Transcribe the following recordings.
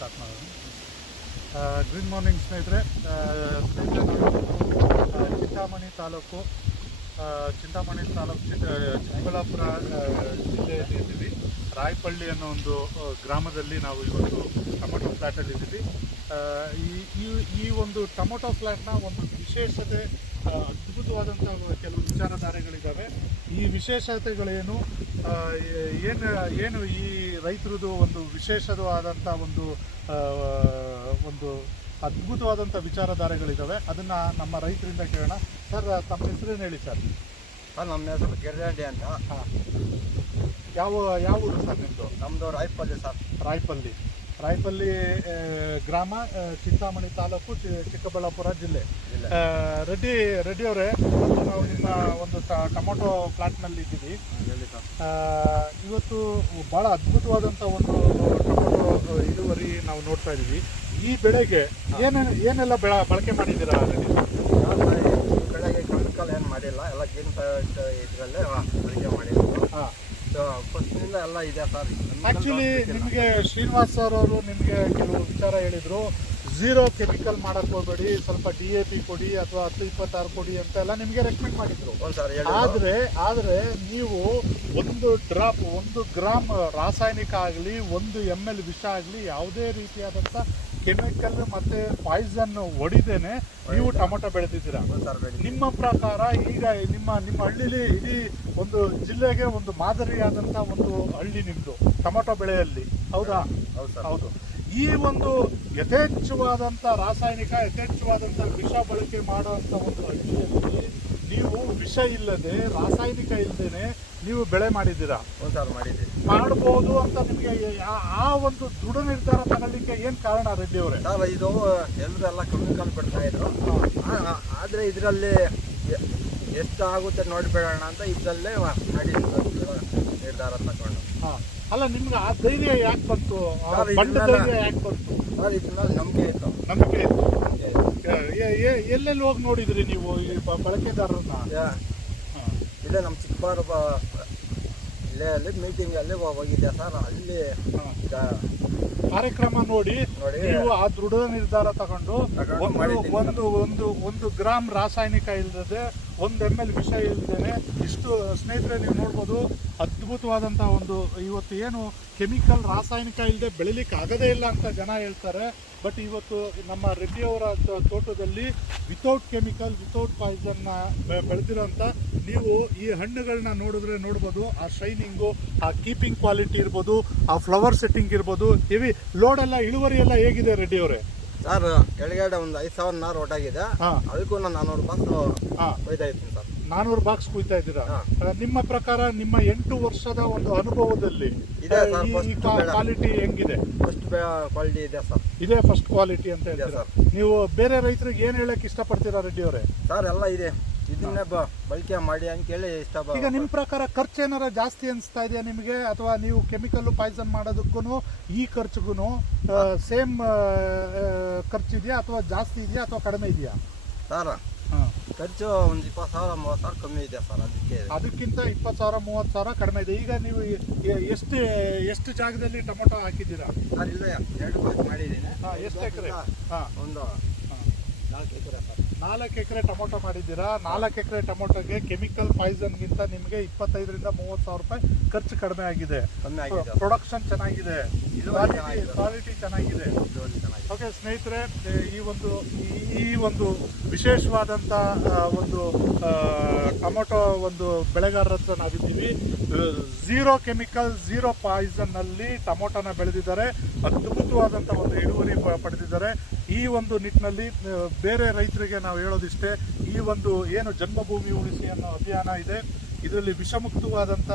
Start ಮಾಡೋಣ. Good morning ಸ್ನೇಹಿತರೆ. ಚಿಂತಾಮಣಿ ತಾಲೂಕು ಚಿಕ್ಕಬಳ್ಳಾಪುರ ಜಿಲ್ಲೆಯಲ್ಲಿ ಇದ್ದೀವಿ. ರಾಯಪಳ್ಳಿ ಅನ್ನೋ ಒಂದು ಗ್ರಾಮದಲ್ಲಿ ನಾವು ಇವತ್ತು ಟೊಮೊಟೊ ಫ್ಲ್ಯಾಟಲ್ಲಿ ಇದ್ದೀವಿ. ಈ ಒಂದು ಟೊಮೊಟೊ ಫ್ಲ್ಯಾಟ್ನ ಒಂದು ವಿಶೇಷತೆ, ಅದ್ಭುತವಾದಂಥ ಕೆಲವು ವಿಚಾರಧಾರೆಗಳಿದ್ದಾವೆ. ಈ ವಿಶೇಷತೆಗಳೇನು, ಏನು ಈ ರೈತರದು ಒಂದು ವಿಶೇಷವಾದಂಥ ಒಂದು ಅದ್ಭುತವಾದಂಥ ವಿಚಾರಧಾರೆಗಳಿದ್ದಾವೆ. ಅದನ್ನು ನಮ್ಮ ರೈತರಿಂದ ಕೇಳೋಣ. ಸರ್, ತಮ್ಮ ಹೆಸರೇನು ಹೇಳಿ ಸರ್? ನಮ್ಮ ಹೆಸರು ಗಿರಿರೆಡ್ಡಿ ಅಂತ. ಹಾಂ, ಯಾವ ಊರು ಸರ್ ನಿಮ್ಮದು? ನಮ್ಮದು ರಾಯಪಲ್ಲಿ ಸರ್. ರಾಯಪಲ್ಲಿ ಗ್ರಾಮ, ಚಿಂತಾಮಣಿ ತಾಲೂಕು, ಚಿಕ್ಕಬಳ್ಳಾಪುರ ಜಿಲ್ಲೆ. ರೆಡ್ಡಿ ಅವರೇ, ಇವತ್ತು ನಾವು ನಿಮ್ಮ ಒಂದು ಟೊಮೊಟೊ ಪ್ಲಾಂಟ್ನಲ್ಲಿ ಇದ್ದೀವಿ. ಇವತ್ತು ಭಾಳ ಅದ್ಭುತವಾದಂಥ ಒಂದು ಟೊಮೊಟೊ ಇಳುವರಿ ನಾವು ನೋಡ್ತಾ ಇದ್ದೀವಿ. ಈ ಬೆಳೆಗೆ ಏನೆಲ್ಲ ಬಳಕೆ ಮಾಡಿದ್ದೀರಾ ರೆಡ್ಡಿ? ಬೆಳೆಗೆ ಕೆಮಿಕಲ್ ಏನು ಮಾಡಿಲ್ಲ, ಎಲ್ಲ ಗ್ರೀನ್ ಇದರಲ್ಲೇ ಬಳಕೆ ಮಾಡಿದ್ರು. ಹಾಂ, ಫಸ್ಟ್ನಿಂದ ಎಲ್ಲ ಇದೆ ಸರ್. ಆ್ಯಕ್ಚುಲಿ ನಿಮಗೆ ಶ್ರೀನಿವಾಸ್ ಸರ್ ಅವರು ನಿಮಗೆ ಕೆಲವು ವಿಚಾರ ಹೇಳಿದರು. ಝೀರೋ ಕೆಮಿಕಲ್ ಮಾಡೋಕ್ಕೆ ಹೋಗಬೇಡಿ, ಸ್ವಲ್ಪ DAP ಕೊಡಿ ಅಥವಾ 10-26 ಕೊಡಿ ಅಂತೆಲ್ಲ ನಿಮಗೆ ರೆಕಮೆಂಡ್ ಮಾಡಿದ್ರು. ಆದರೆ ನೀವು 1 ಗ್ರಾಮ್ ರಾಸಾಯನಿಕ ಆಗಲಿ, 1 ml ವಿಷ ಆಗಲಿ, ಯಾವುದೇ ರೀತಿಯಾದಂಥ ಕೆಮಿಕಲ್ ಮತ್ತು ಪಾಯ್ಸನ್ ಹೊಡಿದೇನೆ ನೀವು ಟೊಮೊಟೊ ಬೆಳೆದಿದ್ದೀರಾ. ನಿಮ್ಮ ಪ್ರಕಾರ ಈಗ ನಿಮ್ಮ ಹಳ್ಳಿಲಿ ಇಡೀ ಒಂದು ಜಿಲ್ಲೆಗೆ ಒಂದು ಮಾದರಿಯಾದಂಥ ಒಂದು ಹಳ್ಳಿ ನಿಮ್ಮದು ಟೊಮೊಟೊ ಬೆಳೆಯಲ್ಲಿ, ಹೌದಾ? ಹೌದು. ಈ ಒಂದು ಯಥೇಚ್ಛವಾದಂಥ ರಾಸಾಯನಿಕ, ಯಥೇಚ್ಛವಾದಂಥ ವಿಷ ಬಳಕೆ ಮಾಡುವಂಥ ಒಂದು ಹಳ್ಳಿಯಲ್ಲಿ ನೀವು ವಿಷ ಇಲ್ಲದೆ, ರಾಸಾಯನಿಕ ಇಲ್ಲದೇನೆ ನೀವು ಬೆಳೆ ಮಾಡಿದ್ದೀರಾ. ಮಾಡ್ಬೋದು ಅಂತ ನಿಮಗೆ ಆ ಒಂದು ದೃಢ ನಿರ್ಧಾರ ತಗೊಳ್ಳಿಕ್ಕೆ ಏನು ಕಾರಣ ರೆಡ್ಡಿ ಅವರೇ? ಸರ್, ಇದು ಎಲ್ಲರೆಲ್ಲ ಕೆಮಿಕಲ್ ಬಿಡ್ತಾ ಇದ್ರು. ಆದರೆ ಇದರಲ್ಲಿ ಎಷ್ಟು ಆಗುತ್ತೆ ನೋಡಿಬೇಡೋಣ ಅಂತ ಇದರಲ್ಲೇ ಮಾಡಿ ನಿರ್ಧಾರ ತಗೊಂಡು. ಹಾಂ, ಅಲ್ಲ, ನಿಮ್ಗೆ ಆ ಧೈರ್ಯ ಯಾಕೆ ಬಂತು? ಧೈರ್ಯ ಯಾಕೆ ಬಂತು? ಸರ್, ಇದ್ರ ಮೇಲೆ ನಂಬಿಕೆ ಇತ್ತು. ಎಲ್ಲೆಲ್ಲಿ ಹೋಗಿ ನೋಡಿದ್ರಿ ನೀವು ಈ ಬಳಕೆದಾರರನ್ನ? ಇಲ್ಲೇ ನಮ್ಮ ಚಿಕ್ಕಬಳ್ಳಾಪುರ ಇಲ್ಲೇ ಮೀಟಿಂಗಲ್ಲಿ ಹೋಗಿದ್ದೆ ಸರ್. ಅಲ್ಲಿ ಕಾರ್ಯಕ್ರಮ ನೋಡಿ ನೀವು ಆ ದೃಢ ನಿರ್ಧಾರ ತಗೊಂಡು ಒಂದು ಗ್ರಾಮ್ ರಾಸಾಯನಿಕ ಇಲ್ಲದೆ, 1 ml ವಿಷ ಇಲ್ಲದೇನೆ ಇಷ್ಟು. ಸ್ನೇಹಿತರೆ, ನೀವು ನೋಡ್ಬೋದು, ಅದ್ಭುತವಾದಂಥ ಒಂದು ಇವತ್ತು ಏನು ಕೆಮಿಕಲ್, ರಾಸಾಯನಿಕ ಇಲ್ಲದೆ ಬೆಳಿಲಿಕ್ಕೆ ಆಗದೇ ಇಲ್ಲ ಅಂತ ಜನ ಹೇಳ್ತಾರೆ. ಬಟ್ ಇವತ್ತು ನಮ್ಮ ರೆಡ್ಡಿಯವರ ತೋಟದಲ್ಲಿ ವಿತೌಟ್ ಕೆಮಿಕಲ್, ವಿತೌಟ್ ಪಾಯ್ಸನ್ನ ಬೆಳೆದಿರೋಂಥ ನೀವು ಈ ಹಣ್ಣುಗಳನ್ನ ನೋಡ್ಬೋದು. ಆ ಶೈನಿಂಗು, ಆ ಕೀಪಿಂಗ್ ಕ್ವಾಲಿಟಿ ಇರ್ಬೋದು, ಆ ಫ್ಲವರ್ ಸೆಟ್ಟಿಂಗ್ ಇರ್ಬೋದು. ಹೆವಿ ಲೋಡೆಲ್ಲ, ಇಳುವರಿ ಎಲ್ಲ ಹೇಗಿದೆ ರೆಡ್ಡಿ ಅವರೇ? ಸರ್, ಕೆಳಗಡೆ ಒಂದು 5,000 ನಾರು ಒಟ್ಟಾಗಿದೆ. ಅದಕ್ಕೂ ನಾನು 400 ಬಾಕ್ಸ್ ಕೊಯ್ತಾ ಇದ್ದೀನಿ ಸರ್. 400 ಬಾಕ್ಸ್ ಕೊಯ್ತಾ ಇದ್ದೀರಾ? ನಿಮ್ಮ ಪ್ರಕಾರ ನಿಮ್ಮ 8 ವರ್ಷದ ಒಂದು ಅನುಭವದಲ್ಲಿ ಕ್ವಾಲಿಟಿ ಹೆಂಗಿದೆ? ಫಸ್ಟ್ ಕ್ವಾಲಿಟಿ ಇದೆ ಸರ್. ಇದೇ ಫಸ್ಟ್ ಕ್ವಾಲಿಟಿ ಅಂತ ಹೇಳ್ತೀರಾ? ನೀವು ಬೇರೆ ರೈತರಿಗೆ ಏನು ಹೇಳಕ್ ಇಷ್ಟಪಡ್ತೀರಾ ರೆಡ್ಡಿ ಅವರೇ? ಸರ್, ಎಲ್ಲ ಇದೆ, ಇದನ್ನೇ ಬಳಕೆ ಮಾಡಿ ಅಂತ ಕೇಳಿ ಇಷ್ಟ. ಈಗ ನಿಮ್ಮ ಪ್ರಕಾರ ಖರ್ಚು ಏನಾರ ಜಾಸ್ತಿ ಅನಿಸ್ತಾ ಇದೆಯಾ ನಿಮಗೆ? ಅಥವಾ ನೀವು ಕೆಮಿಕಲ್ ಪಾಯ್ಸನ್ ಮಾಡೋದಕ್ಕೂ ಈ ಖರ್ಚಿಗೂ ಸೇಮ್ ಖರ್ಚಿದೆಯಾ, ಅಥವಾ ಜಾಸ್ತಿ ಇದೆಯಾ, ಅಥವಾ ಕಡಿಮೆ ಇದೆಯಾ? ಸರ್, ಖರ್ಚು ಒಂದು 20,000-30,000 ಕಮ್ಮಿ ಇದೆ ಸರ್. ಅದಕ್ಕಿಂತ 20,000-30,000 ಕಡಿಮೆ ಇದೆ. ಈಗ ನೀವು ಎಷ್ಟು ಜಾಗದಲ್ಲಿ ಟೊಮೊಟೊ ಹಾಕಿದ್ದೀರಾ? ಸರ್, ಇಲ್ಲ 2 ಬಾಕ್ಸ್ ಮಾಡಿದ್ದೀನಿ. ಎಷ್ಟು ಎಕರೆ? ಒಂದು 4 ಎಕರೆ ಸರ್. 4 ಎಕರೆ ಟೊಮೊಟೊ ಮಾಡಿದ್ದೀರಾ. 4 ಎಕರೆ ಟೊಮೊಟೊಗೆ ಕೆಮಿಕಲ್ ಪಾಯ್ಸನ್ಗಿಂತ ನಿಮಗೆ 25,000-30,000 ರೂಪಾಯಿ ಖರ್ಚು ಕಡಿಮೆ ಆಗಿದೆ. ಪ್ರೊಡಕ್ಷನ್ ಚೆನ್ನಾಗಿದೆ, ಕ್ವಾಲಿಟಿ ಚೆನ್ನಾಗಿದೆ. ಓಕೆ ಸ್ನೇಹಿತರೆ, ಈ ಒಂದು ವಿಶೇಷವಾದಂಥ ಒಂದು ಟೊಮೊಟೊ ಒಂದು ಬೆಳೆಗಾರರ ಹತ್ರ ನಾವಿದ್ದೀವಿ. ಝೀರೋ ಕೆಮಿಕಲ್, ಝೀರೋ ಪಾಯ್ಸನ್ನಲ್ಲಿ ಟೊಮೊಟೊನ ಬೆಳೆದಿದ್ದಾರೆ. ಅದ್ಭುತವಾದಂಥ ಒಂದು ಇಳುವರಿ ಪಡೆದಿದ್ದಾರೆ. ಈ ಒಂದು ನಿಟ್ಟಿನಲ್ಲಿ ಬೇರೆ ರೈತರಿಗೆ ನಾವು ಹೇಳೋದಿಷ್ಟೇ, ಈ ಒಂದು ಏನು ಜನ್ಮಭೂಮಿ ಉಳಿಸಿ ಅನ್ನೋ ಅಭಿಯಾನ ಇದೆ, ಇದರಲ್ಲಿ ವಿಷಮುಕ್ತವಾದಂಥ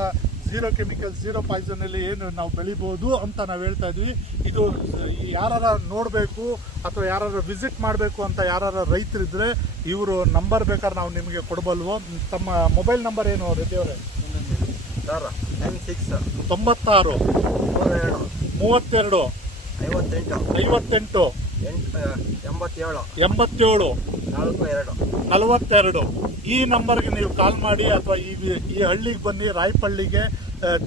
ಝೀರೋ ಕೆಮಿಕಲ್, ಝೀರೋ ಪಾಯ್ಸನ್ನಲ್ಲಿ ಏನು ನಾವು ಬೆಳಿಬೋದು ಅಂತ ನಾವು ಹೇಳ್ತಾ ಇದ್ವಿ. ಇದು ಯಾರು ನೋಡಬೇಕು ಅಥವಾ ಯಾರು ವಿಸಿಟ್ ಮಾಡಬೇಕು ಅಂತ ಯಾರು ರೈತರಿದ್ದರೆ ಇವರು ನಂಬರ್ ಬೇಕಾದ್ರೆ ನಾವು ನಿಮಗೆ ಕೊಡಬಲ್ವೋ. ತಮ್ಮ ಮೊಬೈಲ್ ನಂಬರ್ ಏನು ರೆಡ್ಡಿ ಅವರೇ? ಸರ್, 96 96 32 58 87 42 ಈ ನಂಬರ್ಗೆ ನೀವು ಕಾಲ್ ಮಾಡಿ, ಅಥವಾ ಈ ಹಳ್ಳಿಗೆ ಬನ್ನಿ, ರಾಯಪಳ್ಳಿಗೆ.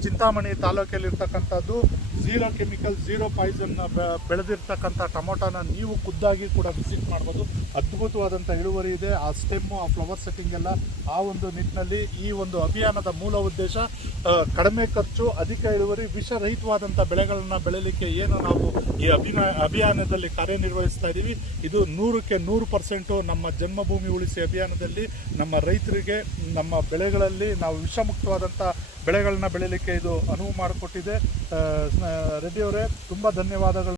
ಚಿಂತಾಮಣಿ ತಾಲೂಕಲ್ಲಿರ್ತಕ್ಕಂಥದ್ದು ಝೀರೋ ಕೆಮಿಕಲ್ ಝೀರೋ ಪಾಯ್ಸನ್ ಬೆಳೆದಿರ್ತಕ್ಕಂಥ ಟೊಮೊಟೊನ ನೀವು ಖುದ್ದಾಗಿ ಕೂಡ ವಿಸಿಟ್ ಮಾಡ್ಬೋದು. ಅದ್ಭುತವಾದಂಥ ಇಳುವರಿ ಇದೆ. ಆ ಸ್ಟೆಮ್ಮು, ಆ ಫ್ಲವರ್ ಸೆಟ್ಟಿಂಗ್ ಎಲ್ಲ, ಆ ಒಂದು ನಿಟ್ಟಿನಲ್ಲಿ ಈ ಒಂದು ಅಭಿಯಾನದ ಮೂಲ ಉದ್ದೇಶ ಕಡಿಮೆ ಖರ್ಚು, ಅಧಿಕ ಇಳುವರಿ, ವಿಷರಹಿತವಾದಂಥ ಬೆಳೆಗಳನ್ನು ಬೆಳೀಲಿಕ್ಕೆ ಏನು ನಾವು ಈ ಅಭಿಯಾನದಲ್ಲಿ ಕಾರ್ಯನಿರ್ವಹಿಸ್ತಾ ಇದ್ದೀವಿ, ಇದು 100ಕ್ಕೆ 100% ನಮ್ಮ ಜನ್ಮಭೂಮಿ ಉಳಿಸಿ ಅಭಿಯಾನದಲ್ಲಿ ನಮ್ಮ ರೈತರಿಗೆ ನಮ್ಮ ಬೆಳೆಗಳಲ್ಲಿ ನಾವು ವಿಷಮುಕ್ತವಾದಂಥ ಬೆಳೆಗಳನ್ನ ಬೆಳೀಲಿಕ್ಕೆ ಇದು ಅನುವು ಮಾಡಿಕೊಟ್ಟಿದೆ. ರೆಡ್ಡಿ ಅವರೇ, ತುಂಬ ಧನ್ಯವಾದಗಳು.